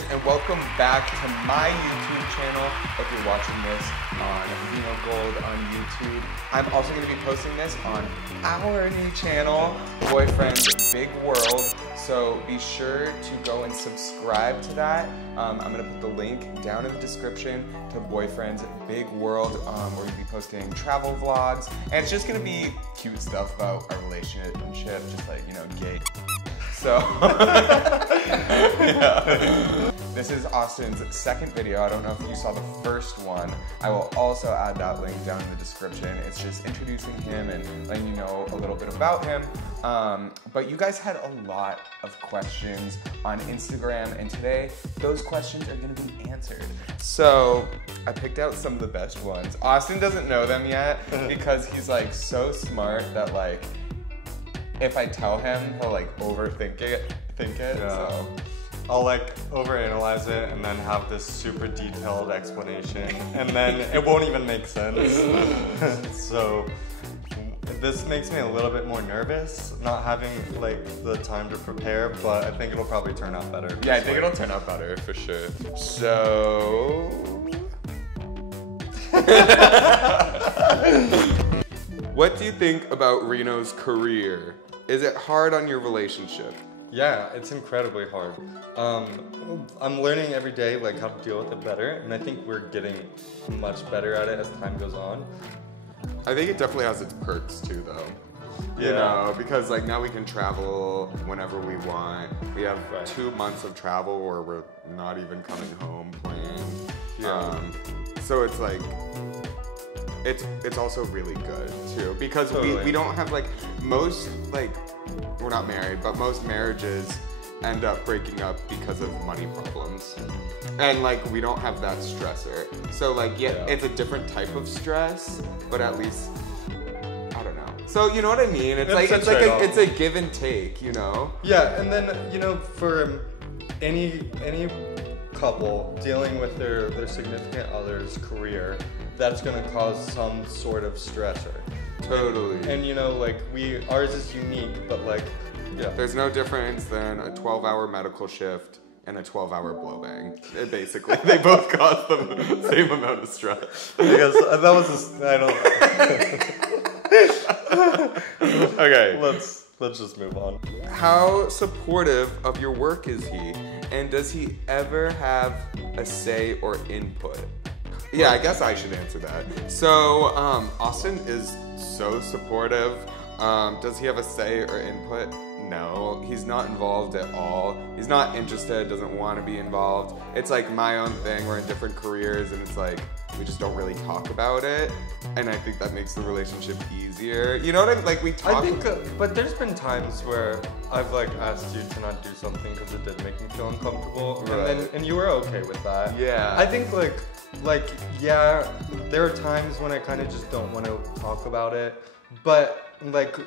viewers, and welcome back to my YouTube channel. If you're watching this on Reno Gold on YouTube, I'm also going to be posting this on our new channel, Boyfriend's Big World. So be sure to go and subscribe to that. I'm going to put the link down in the description to Boyfriend's Big World, where we'll be posting travel vlogs, and it's just going to be cute stuff about our relationship, just like, you know, gay. So, yeah. This is Austin's second video. I don't know if you saw the first one. I will also add that link down in the description. It's just introducing him and letting you know a little bit about him. But you guys had a lot of questions on Instagram, and today those questions are gonna be answered. So I picked out some of the best ones. Austin doesn't know them yet because he's like so smart that like, if I tell him, he'll like overthink it. Yeah. So I'll like overanalyze it and then have this super detailed explanation, and then it won't even make sense. So this makes me a little bit more nervous, not having like the time to prepare, but I think it'll probably turn out better. Yeah, I think it'll turn out better for sure. So what do you think about Reno's career? Is it hard on your relationship? Yeah, it's incredibly hard. I'm learning every day like how to deal with it better, and I think we're getting much better at it as time goes on. I think it definitely has its perks too, though. Yeah. You know, because like now we can travel whenever we want. We have 2 months of travel where we're not even coming home planned. Yeah. So it's like, it's also really good too, because totally. we don't have like, most, like, we're not married, but most marriages end up breaking up because of money problems. And like, we don't have that stressor. So like, yeah, it's a different type of stress, but at least, I don't know. So you know what I mean? It's a give and take, you know? Yeah, and then, you know, for any couple dealing with their significant other's career, that's gonna cause some sort of stressor. Totally. And you know, like ours is unique, but like, yeah. There's no difference than a 12-hour medical shift and a 12-hour blow bang. Basically, they both cause the same amount of stress. I guess that was Okay. Let's just move on. How supportive of your work is he? And does he ever have a say or input? Yeah, I guess I should answer that. So, Austin is so supportive. Does he have a say or input? No, he's not involved at all. He's not interested, doesn't want to be involved. It's like my own thing. We're in different careers, and it's like, we just don't really talk about it. And I think that makes the relationship easier. You know what I mean? Like, we talk. I think, but there's been times where I've like asked you to not do something because it did make me feel uncomfortable, right. and you were okay with that. Yeah. I think like yeah, there are times when I kind of just don't want to talk about it, but like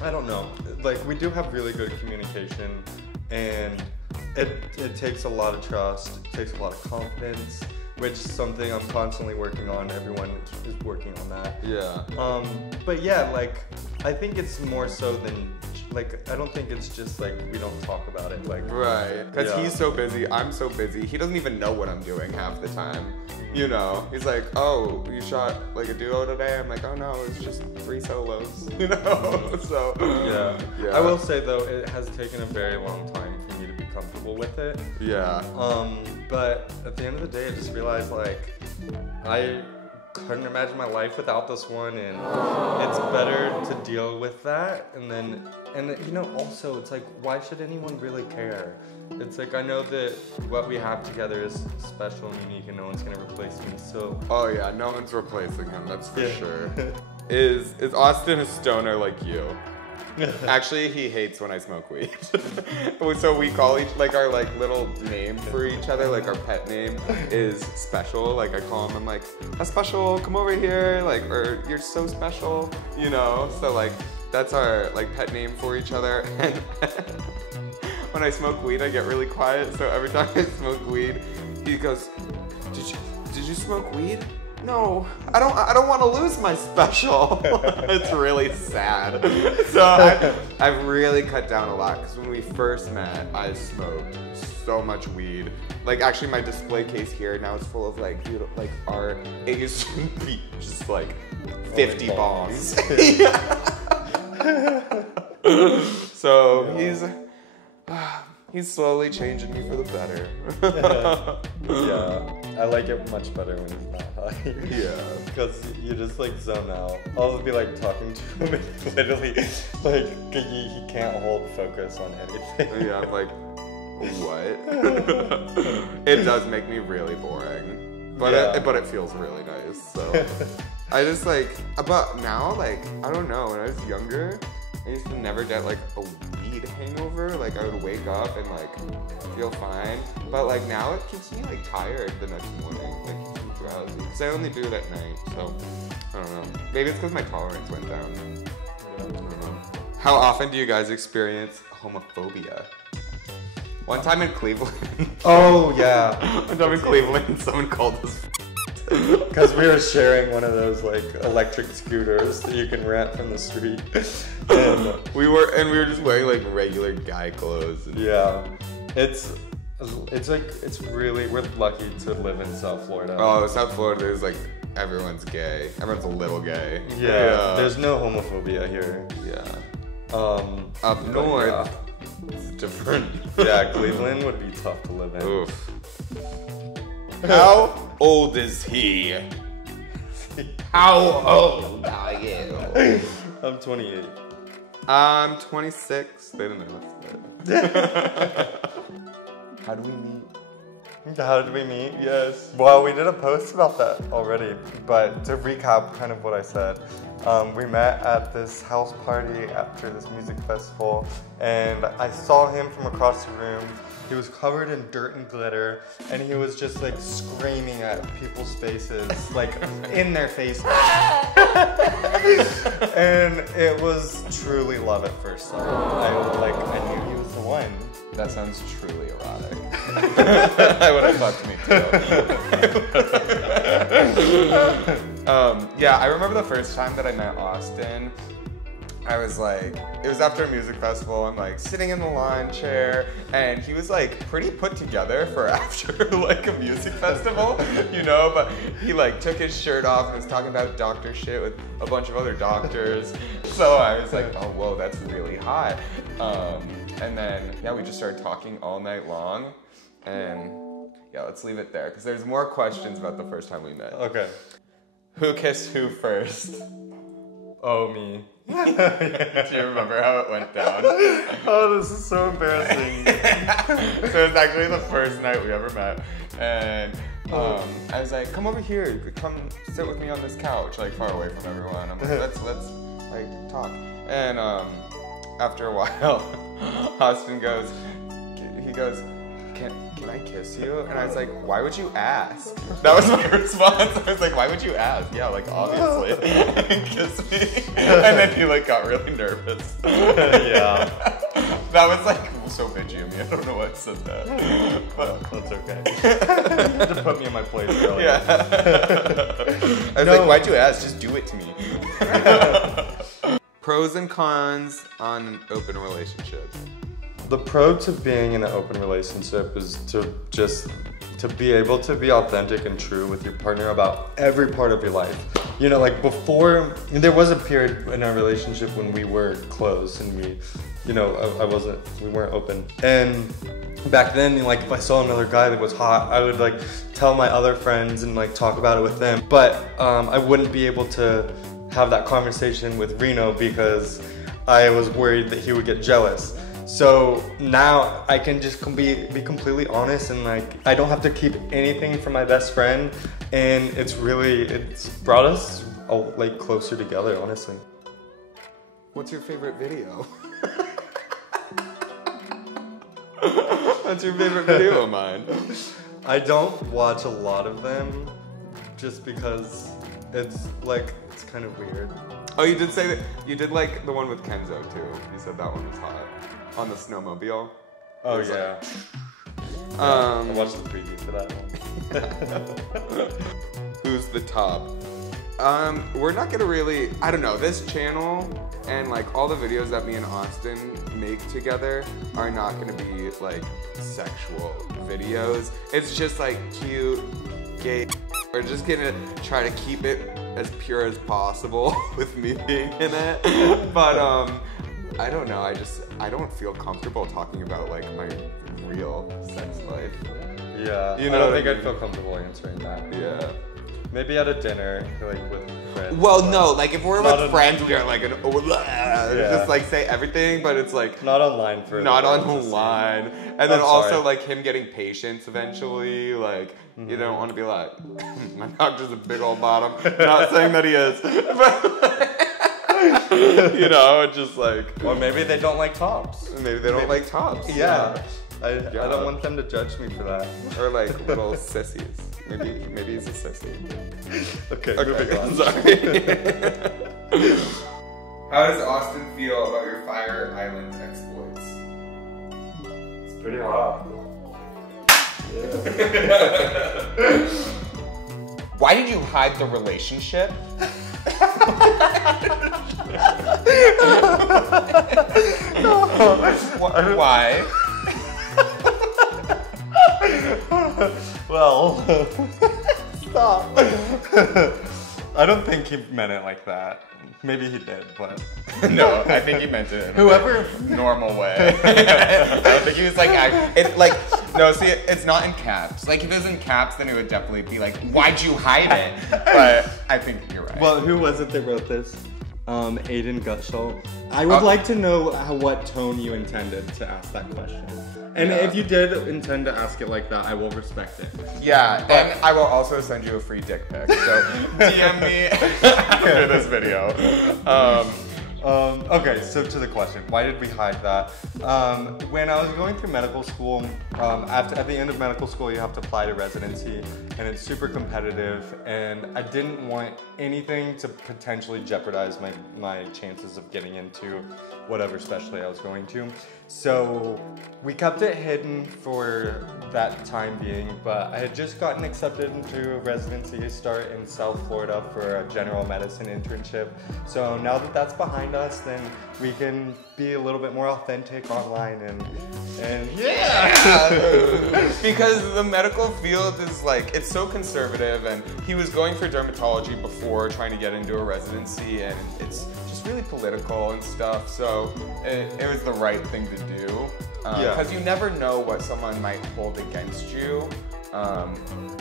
I don't know, like we do have really good communication, and it takes a lot of trust, it takes a lot of confidence, which is something I'm constantly working on. Everyone is working on that. Yeah. But yeah, like I think it's more so than like, I don't think it's just like we don't talk about it. Like, right, because he's so busy, I'm so busy. He doesn't even know what I'm doing half the time. You know, he's like, oh, you shot like a duo today? I'm like, oh no, it's just 3 solos. You know, so yeah. I will say though, it has taken a very long time for me to be comfortable with it. Yeah. But at the end of the day, I just realized like I couldn't imagine my life without this one, and it's better to deal with that. And you know, also it's like, why should anyone really care? It's like, I know that what we have together is special and unique, and no one's gonna replace me. So oh yeah, no one's replacing him, that's for sure. Is Austin a stoner like you? Actually, he hates when I smoke weed. So we call like our like little name for each other, like our pet name is Special. Like I call him, I'm like, a Special, come over here, like, or you're so special, you know? So like, that's our like pet name for each other. And when I smoke weed, I get really quiet. So every time I smoke weed, he goes, did you smoke weed? no, I don't want to lose my special. It's really sad. So I've really cut down a lot, because when we first met, I smoked so much weed. Like, actually, my display case here now is full of like beautiful, like art. It used to be just like 50 bongs. So he's slowly changing me for the better. Yeah, I like it much better when he's not high. Yeah. Because you just like zone out. I'll just be like talking to him and literally like he can't hold focus on anything. Yeah, I'm like, what? It does make me really boring. But it feels really nice, so. I just like, but now, like, I don't know, when I was younger, I used to never get like a weed hangover. Like, I would wake up and like feel fine. But like now it keeps me like tired the next morning. Like, keeps me drowsy. Because I only do it at night, so I don't know. Maybe it's because my tolerance went down. I don't know. How often do you guys experience homophobia? One time in Cleveland. Oh yeah. One time in Cleveland, someone called us. Because we were sharing one of those like electric scooters that you can rent from the street, and we were just wearing like regular guy clothes. And yeah, it's really, we're lucky to live in South Florida. Oh, South Florida is like everyone's gay. Everyone's a little gay. Yeah. There's no homophobia here. Yeah. Up But north, yeah. it's different. Yeah, Cleveland would be tough to live in. Oof. How old is he? How old are you? I'm 28. I'm 26. They don't know that. How do we meet? How did we meet? Yes. Well, we did a post about that already, but to recap kind of what I said, we met at this house party after this music festival, and I saw him from across the room. He was covered in dirt and glitter, and he was just like screaming at people's faces, like in their faces. And it was truly love at first sight. I knew he was the one. That sounds truly erotic. I would have fucked me too. Yeah, I remember the first time that I met Austin. I was like, it was after a music festival. I'm like sitting in the lawn chair, and he was like pretty put together for after like a music festival, you know. But he like took his shirt off and was talking about doctor shit with a bunch of other doctors. So I was like, oh whoa, that's really hot. And then yeah, we just started talking all night long, and yeah, let's leave it there because there's more questions about the first time we met. Okay. Who kissed who first? Oh, me. Do you remember how it went down? Oh, this is so embarrassing. So it was actually the first night we ever met, and I was like, "Come over here. You could come sit with me on this couch, like far away from everyone." I'm like, "Let's like talk." And after a while, Austin goes, Can I kiss you? And I was like, why would you ask? That was my response. I was like, why would you ask? Yeah, like obviously. Kiss me. And then he like got really nervous. Yeah. That was like so bitchy of me. I don't know why I said that. But That's okay. You had to put me in my place, really. yeah. I was like, why'd you ask? Just do it to me. Pros and cons on an open relationship. The pro to being in an open relationship is to be able to be authentic and true with your partner about every part of your life. You know, like before, there was a period in our relationship when we were close and we weren't open. And back then, like if I saw another guy that was hot, I would like tell my other friends and like talk about it with them. But I wouldn't be able to have that conversation with Reno because I was worried that he would get jealous. So now I can just be completely honest, and like I don't have to keep anything from my best friend, and it's brought us like closer together, honestly. What's your favorite video? What's your favorite video of mine? I don't watch a lot of them just because it's kind of weird. Oh, you did say that you did like the one with Kenzo too. You said that one was hot. On the snowmobile. Oh yeah. I watched the preview for that one. Who's who's the top? We're not gonna really, I don't know, this channel and like all the videos that me and Austin make together are not gonna be like sexual videos. It's just like cute, gay. We're just gonna try to keep it as pure as possible with me being in it. But I don't know, I don't feel comfortable talking about like my real sex life. Yeah, you know, I don't think I'd feel comfortable answering that. Yeah. Maybe at a dinner, like with friends. Well, no, like if we're Not with friends, we are like just like say everything, but it's like not online for not online. And then I'm also sorry. like him getting patients eventually, like you don't want to be like my doctor's a big old bottom. Not saying that he is, but you know, just like Or maybe they don't like tops. maybe they don't like tops. Yeah. I don't want them to judge me for that. Or like little sissies. Maybe he's a sissy. Okay, Okay, moving on. sorry. How does Austin feel about your Fire Island exploits? It's pretty hot. Why did you hide the relationship? Why? Well, stop. I don't think he meant it like that. Maybe he did, but No, I think he meant it in whoever. a normal way. I don't think he was like, no, see, it's not in caps. Like, if it was in caps, then it would definitely be like, why'd you hide it? But I think you're right. Well, who was it that wrote this? Aiden Gutschall. I would like to know what tone you intended to ask that question. And if you did intend to ask it like that, I will respect it. Yeah, and I will also send you a free dick pic. So DM me after this video. Okay, so to the question, why did we hide that? When I was going through medical school, at the end of medical school, you have to apply to residency, and it's super competitive, and I didn't want anything to potentially jeopardize my chances of getting into whatever specialty I was going to. So we kept it hidden for that time being, but I had just gotten accepted into a residency start in South Florida for a general medicine internship. So now that that's behind us, then we can be a little bit more authentic online and Yeah! Because the medical field is like, it's so conservative, and he was going for dermatology before trying to get into a residency, and it's just really political and stuff, so it was the right thing to do. Because you never know what someone might hold against you,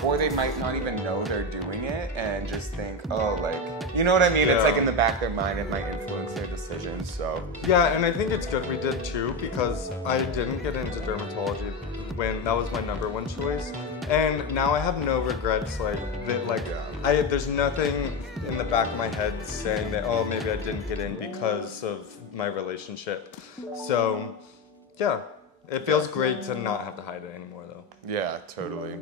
or they might not even know they're doing it and just think, oh, like, you know what I mean? Yeah. It's like in the back of their mind, it might influence their decisions, so. yeah, and I think it's good we did too, because I didn't get into dermatology when that was my #1 choice, and now I have no regrets. There's nothing in the back of my head saying that, oh, maybe I didn't get in because of my relationship. So yeah, it feels great to not have to hide it anymore though. Yeah, totally.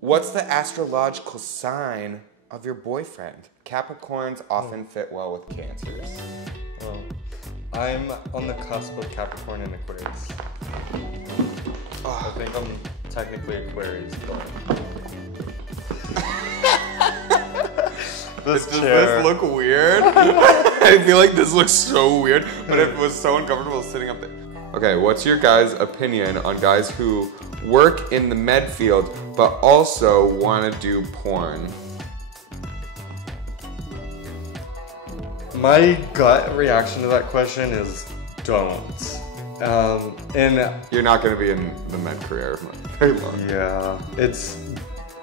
What's the astrological sign of your boyfriend? Capricorns often fit well with Cancers. Oh, I'm on the cusp of Capricorn and Aquarius. I think I'm technically Aquarius, but Does this look weird? I feel like this looks so weird, but it was so uncomfortable sitting up there. Okay, what's your guys' opinion on guys who work in the med field but also want to do porn? My gut reaction to that question is don't. And You're not going to be in the med career for very long. yeah,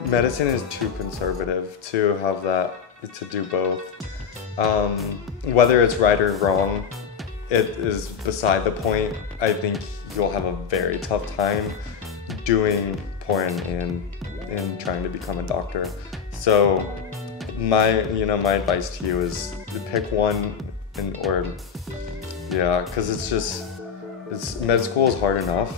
medicine is too conservative to have that, to do both. Whether it's right or wrong, it is beside the point. I think you'll have a very tough time doing porn and trying to become a doctor. So my advice to you is to pick one because med school is hard enough,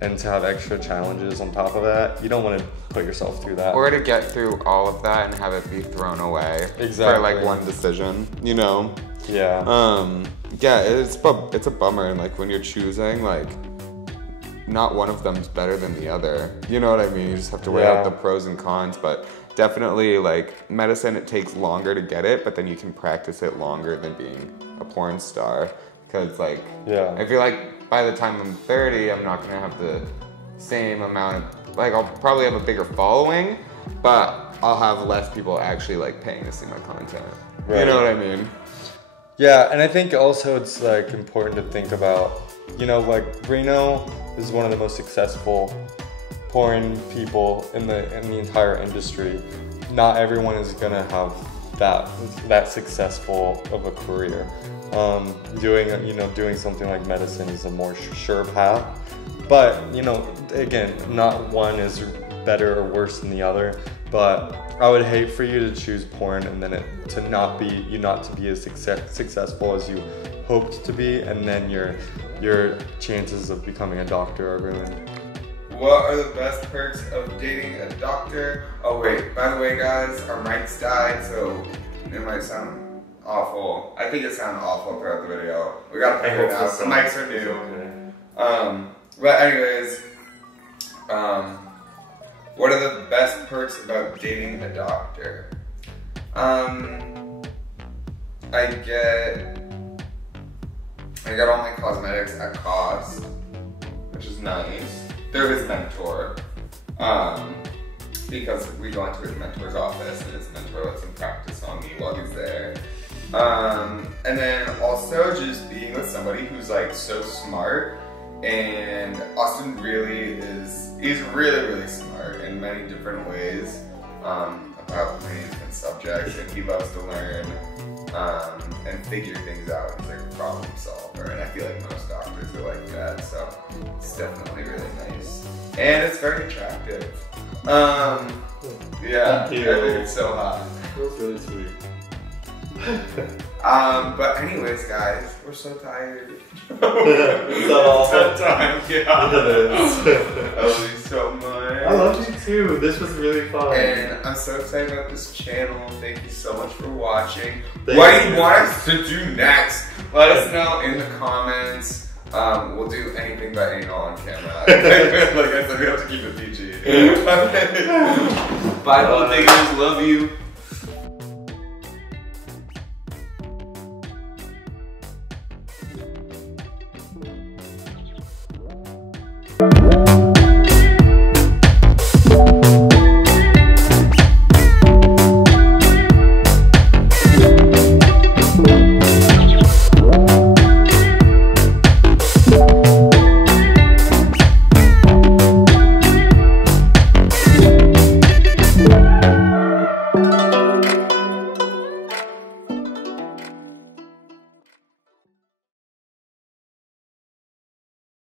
and to have extra challenges on top of that, you don't want to put yourself through that. Or to get through all of that and have it be thrown away for like one decision, you know? Yeah. Yeah, it's a bummer, and like when you're choosing, like not one of them's better than the other. You know what I mean? You just have to weigh out the pros and cons, but definitely like medicine, it takes longer to get it, but then you can practice it longer than being a porn star. Because like, I feel like by the time I'm 30, I'm not gonna have the same amount of, like I'll probably have a bigger following, but I'll have less people actually like paying to see my content. Right. You know what I mean? Yeah, and I think also it's like important to think about, you know, like Reno is one of the most successful porn people in the entire industry. Not everyone is gonna have that successful of a career. Doing something like medicine is a more sure path. But, you know, again, not one is better or worse than the other, but I would hate for you to choose porn and then to not be as successful as you hoped to be, and then your chances of becoming a doctor are ruined. What are the best perks of dating a doctor? Oh wait, by the way guys, our mics died, so it might sound awful. I think it sounded awful throughout the video. We gotta figure it out. The mics are new. But anyways, what are the best perks about dating a doctor? I get all my cosmetics at cost, which is nice. They're his mentor, because we go into his mentor's office and his mentor lets him practice on me while he's there. And then also just being with somebody who's like so smart, and Austin he's really smart in many different ways, about many different subjects, and he loves to learn, and figure things out. He's like a problem solver, and I feel like most doctors are like that, so it's definitely really nice. And it's very attractive. Yeah, I think it's so hot. That's really sweet. But anyways guys, we're so tired. It's all time, yeah. I love you so much. I love you too. This was really fun. And I'm so excited about this channel. Thank you so much for watching. What do you want us to do next? Let us know in the comments. We'll do anything but anal on camera. Like I said, we have to keep it PG. Bye, diggers. Love you.